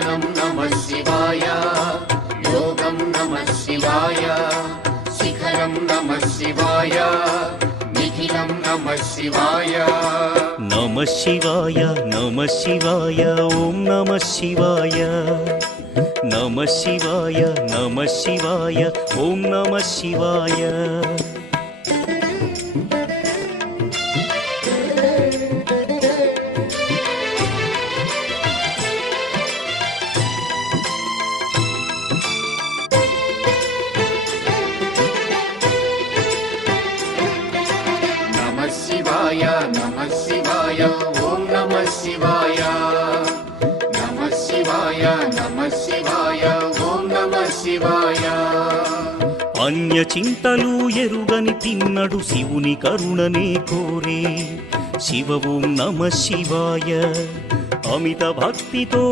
ध्यानं नमः शिवाय योगं नमः शिवाय शिखरं नमः शिवाय निखिलं नमः शिवाय नमः शिवाय ओम नमः शिवाय नमः शिवाय ओम नमः शिवाय ओम नमः शिवाय ओम नमः शिवाय अन्य चिंतलू एरुगनि तिन्नडु शिवुनि करुणने कोरे शिव ओम नमः शिवाय अमित भक्तितो